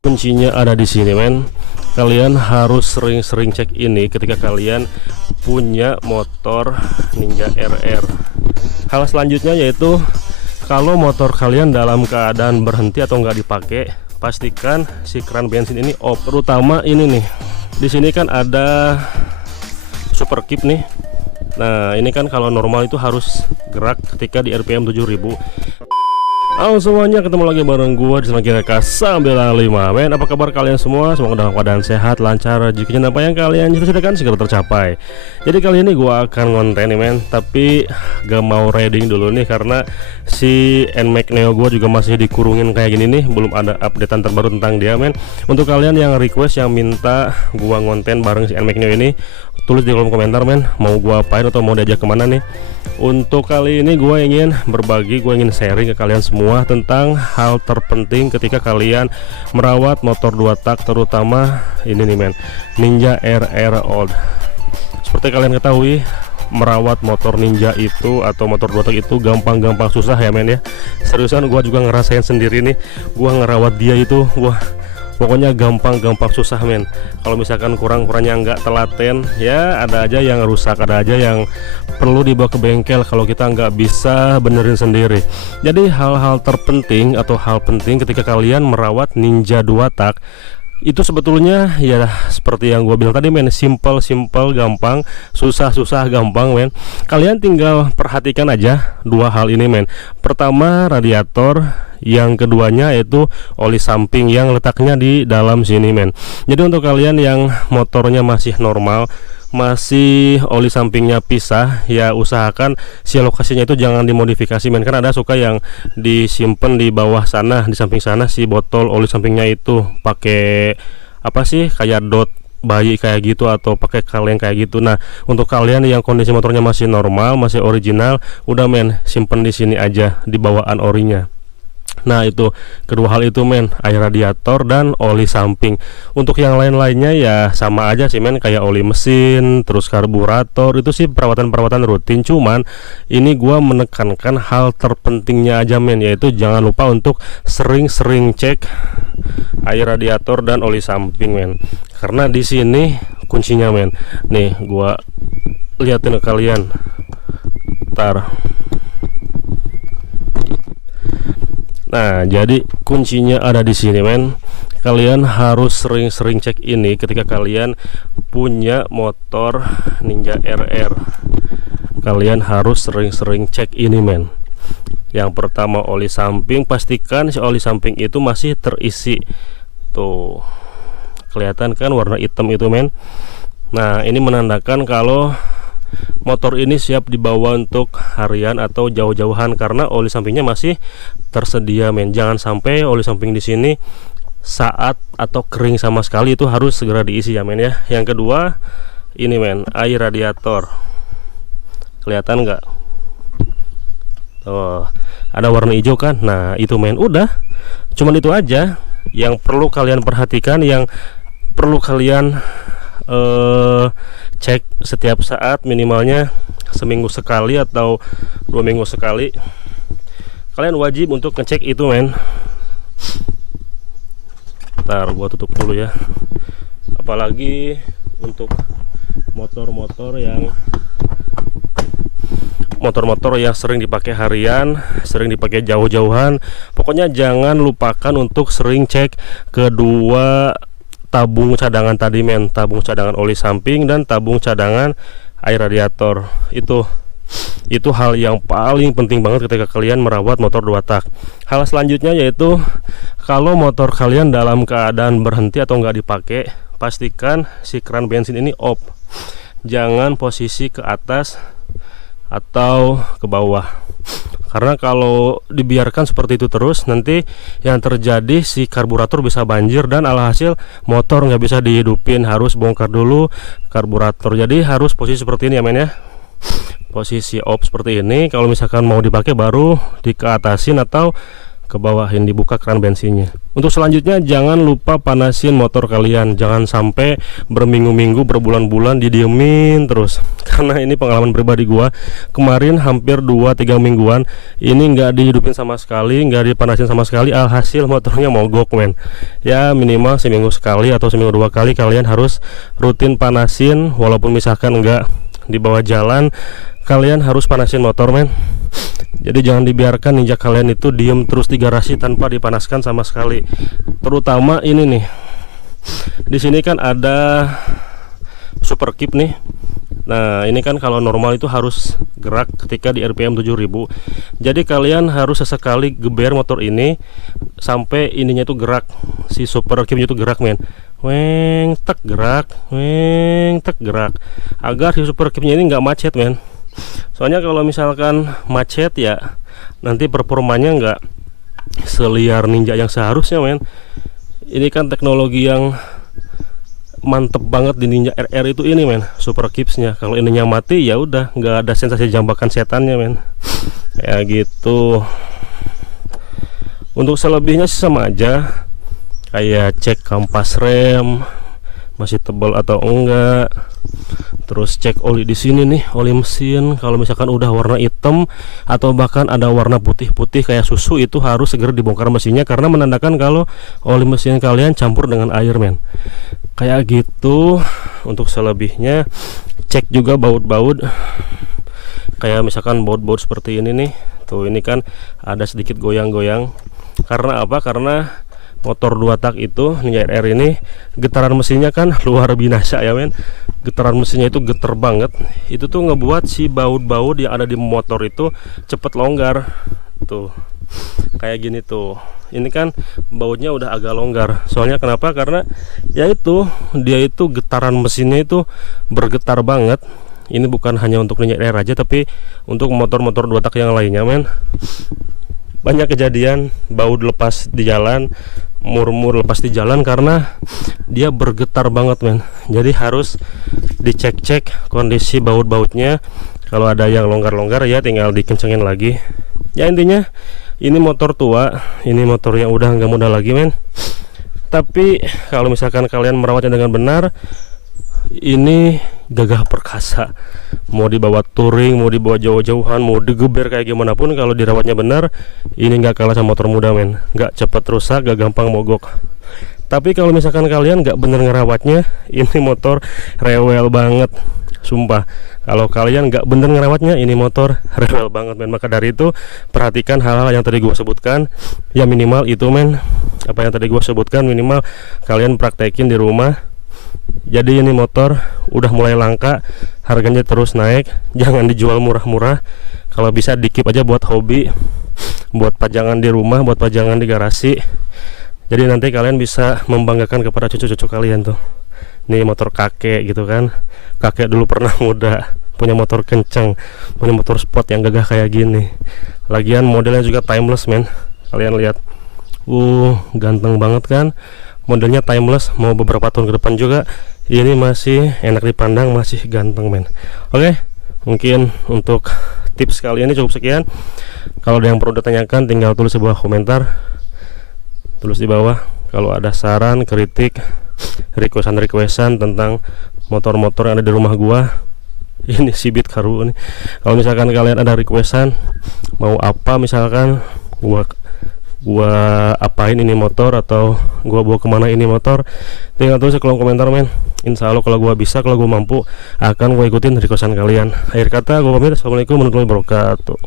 Kuncinya ada di sini, men. Kalian harus sering-sering cek ini ketika kalian punya motor Ninja RR. Hal selanjutnya yaitu kalau motor kalian dalam keadaan berhenti atau nggak dipakai, pastikan si keran bensin ini off. Terutama ini nih. Di sini kan ada super keep nih. Nah, ini kan kalau normal itu harus gerak ketika di RPM 7000. Halo semuanya, ketemu lagi bareng gua di channel Kireka 95. Men, apa kabar kalian semua? Semoga dalam keadaan sehat, lancar, jika apa yang kalian cita-citakan segera tercapai. Jadi kali ini gua akan ngonten nih, men, tapi gak mau riding dulu nih karena si NMAX Neo gua juga masih dikurungin kayak gini nih, belum ada updatean terbaru tentang dia, men. Untuk kalian yang request, yang minta gua ngonten bareng si NMAX Neo ini, tulis di kolom komentar, men, mau gua apain atau mau diajak kemana nih. Untuk kali ini gue ingin berbagi, gue ingin sharing ke kalian semua tentang hal terpenting ketika kalian merawat motor 2 tak, terutama ini nih, men, Ninja RR Old. Seperti kalian ketahui, merawat motor Ninja itu atau motor 2 tak itu gampang-gampang susah ya, men ya. Seriusan gue juga ngerasain sendiri nih, gue ngerawat dia itu pokoknya gampang-gampang susah, men. Kalau misalkan kurang-kurangnya nggak telaten, ya ada aja yang rusak, ada aja yang perlu dibawa ke bengkel kalau kita nggak bisa benerin sendiri. Jadi hal-hal terpenting atau hal penting ketika kalian merawat Ninja 2 tak itu sebetulnya ya seperti yang gue bilang tadi, men, simple gampang, susah gampang, men. Kalian tinggal perhatikan aja dua hal ini, men. Pertama radiator, yang keduanya yaitu oli samping yang letaknya di dalam sini, men. Jadi untuk kalian yang motornya masih normal, masih oli sampingnya pisah, ya usahakan si lokasinya itu jangan dimodifikasi, men. Kan ada suka yang disimpan di bawah sana, di samping sana si botol oli sampingnya itu pakai apa sih, kayak dot bayi kayak gitu atau pakai kaleng kayak gitu. Nah, untuk kalian yang kondisi motornya masih normal, masih original, udah, men, simpen di sini aja di bawaan orinya. Nah, itu kedua hal itu, men, air radiator dan oli samping. Untuk yang lain-lainnya ya sama aja sih, men, kayak oli mesin, terus karburator, itu sih perawatan-perawatan rutin. Cuman ini gua menekankan hal terpentingnya aja, men, yaitu jangan lupa untuk sering-sering cek air radiator dan oli samping, men. Karena di sini kuncinya, men. Nih, gua liatin ke kalian. Ntar. Nah, jadi kuncinya ada di sini, men. Kalian harus sering-sering cek ini ketika kalian punya motor Ninja RR. Kalian harus sering-sering cek ini, men. Yang pertama oli samping, pastikan si oli samping itu masih terisi. Tuh, kelihatan kan warna hitam itu, men. Nah, ini menandakan kalau motor ini siap dibawa untuk harian atau jauh-jauhan karena oli sampingnya masih tersedia, men. Jangan sampai oli samping di sini saat atau kering sama sekali, itu harus segera diisi ya, men ya. Yang kedua ini, men, air radiator. Kelihatan nggak? Oh, ada warna hijau kan? Nah, itu, men. Udah, cuman itu aja yang perlu kalian perhatikan, yang perlu kalian cek setiap saat, minimalnya seminggu sekali atau 2 minggu sekali. Kalian wajib untuk ngecek itu, men. Ntar gua tutup dulu ya. Apalagi untuk motor-motor yang sering dipakai harian, sering dipakai jauh-jauhan, pokoknya jangan lupakan untuk sering cek kedua tabung cadangan tadi, men. Tabung cadangan oli samping dan tabung cadangan air radiator. Itu hal yang paling penting banget ketika kalian merawat motor 2 tak. Hal selanjutnya yaitu kalau motor kalian dalam keadaan berhenti atau nggak dipakai, pastikan si keran bensin ini off. Jangan posisi ke atas atau ke bawah, karena kalau dibiarkan seperti itu terus, nanti yang terjadi si karburator bisa banjir dan alhasil motor nggak bisa dihidupin, harus bongkar dulu karburator. Jadi harus posisi seperti ini ya, men ya, posisi off seperti ini. Kalau misalkan mau dipakai baru dikeatasin atau ke bawahin, dibuka keran bensinnya. Untuk selanjutnya jangan lupa panasin motor kalian, jangan sampai berminggu-minggu, berbulan-bulan didiemin terus. Karena ini pengalaman pribadi gua, kemarin hampir 2-3 mingguan ini nggak dihidupin sama sekali, nggak dipanasin sama sekali, alhasil motornya mogok men. Ya minimal seminggu sekali atau seminggu 2 kali kalian harus rutin panasin, walaupun misalkan nggak di bawah jalan, kalian harus panasin motor men. Jadi jangan dibiarkan ninja kalian itu diem terus di garasi tanpa dipanaskan sama sekali. Terutama ini nih. Di sini kan ada super keep nih. Nah, ini kan kalau normal itu harus gerak ketika di RPM 7000. Jadi kalian harus sesekali geber motor ini sampai ininya itu gerak. Si super keepnya itu gerak men. Weng tek gerak, weng tek gerak. Agar si super keepnya ini nggak macet men. Soalnya kalau misalkan macet ya nanti performanya nggak seliar ninja yang seharusnya men. Ini kan teknologi yang mantep banget di Ninja RR itu ini men, super keepsnya. Kalau ininya mati ya udah nggak ada sensasi jambakan setannya men. Ya gitu. Untuk selebihnya sih sama aja, kayak cek kampas rem masih tebal atau enggak, terus cek oli di sini nih, oli mesin. Kalau misalkan udah warna hitam atau bahkan ada warna putih-putih kayak susu, itu harus segera dibongkar mesinnya karena menandakan kalau oli mesin kalian campur dengan air men. Kayak gitu. Untuk selebihnya cek juga baut-baut, kayak misalkan baut-baut seperti ini nih. Tuh ini kan ada sedikit goyang-goyang. Karena apa? Karena motor 2 tak itu Ninja RR ini getaran mesinnya kan luar binasa ya men. Getaran mesinnya itu geter banget. Itu tuh ngebuat si baut-baut yang ada di motor itu cepet longgar. Tuh kayak gini tuh. Ini kan bautnya udah agak longgar. Soalnya kenapa? Karena ya itu dia itu getaran mesinnya itu bergetar banget. Ini bukan hanya untuk Ninja RR aja, tapi untuk motor-motor 2 tak yang lainnya men. Banyak kejadian baut lepas di jalan, mur-mur lepas di jalan karena dia bergetar banget men. Jadi harus dicek-cek kondisi baut-bautnya. Kalau ada yang longgar-longgar ya tinggal dikencengin lagi. Ya intinya ini motor tua, ini motor yang udah nggak muda lagi men. Tapi kalau misalkan kalian merawatnya dengan benar, ini gagah perkasa. Mau dibawa touring, mau dibawa jauh-jauhan, mau digeber kayak gimana pun, kalau dirawatnya benar, ini nggak kalah sama motor muda men. Nggak cepat rusak, gak gampang mogok. Tapi kalau misalkan kalian nggak bener ngerawatnya, ini motor rewel banget. Sumpah, kalau kalian nggak bener ngerawatnya, ini motor rewel banget men. Maka dari itu perhatikan hal-hal yang tadi gue sebutkan. Ya minimal itu men, apa yang tadi gue sebutkan minimal kalian praktekin di rumah. Jadi ini motor udah mulai langka, harganya terus naik. Jangan dijual murah-murah. Kalau bisa di-keep aja buat hobi, buat pajangan di rumah, buat pajangan di garasi. Jadi nanti kalian bisa membanggakan kepada cucu-cucu kalian tuh. Nih motor kakek gitu kan. Kakek dulu pernah muda, punya motor kencang, punya motor sport yang gagah kayak gini. Lagian modelnya juga timeless men. Kalian lihat, ganteng banget kan. Modelnya timeless, mau beberapa tahun ke depan juga ini masih enak dipandang, masih ganteng men. Oke, mungkin untuk tips kali ini cukup sekian. Kalau ada yang perlu ditanyakan, tinggal tulis sebuah komentar, tulis di bawah. Kalau ada saran, kritik, requestan tentang motor-motor yang ada di rumah gua, ini sibit karu nih. Kalau misalkan kalian ada requestan mau apa, misalkan gua apain ini motor atau gua bawa kemana ini motor, tinggal tulis di kolom komentar men. Insya Allah kalau gua bisa, kalau gua mampu, akan gua ikutin requestan kalian. Akhir kata gua pamit. Assalamualaikum warahmatullahi wabarakatuh.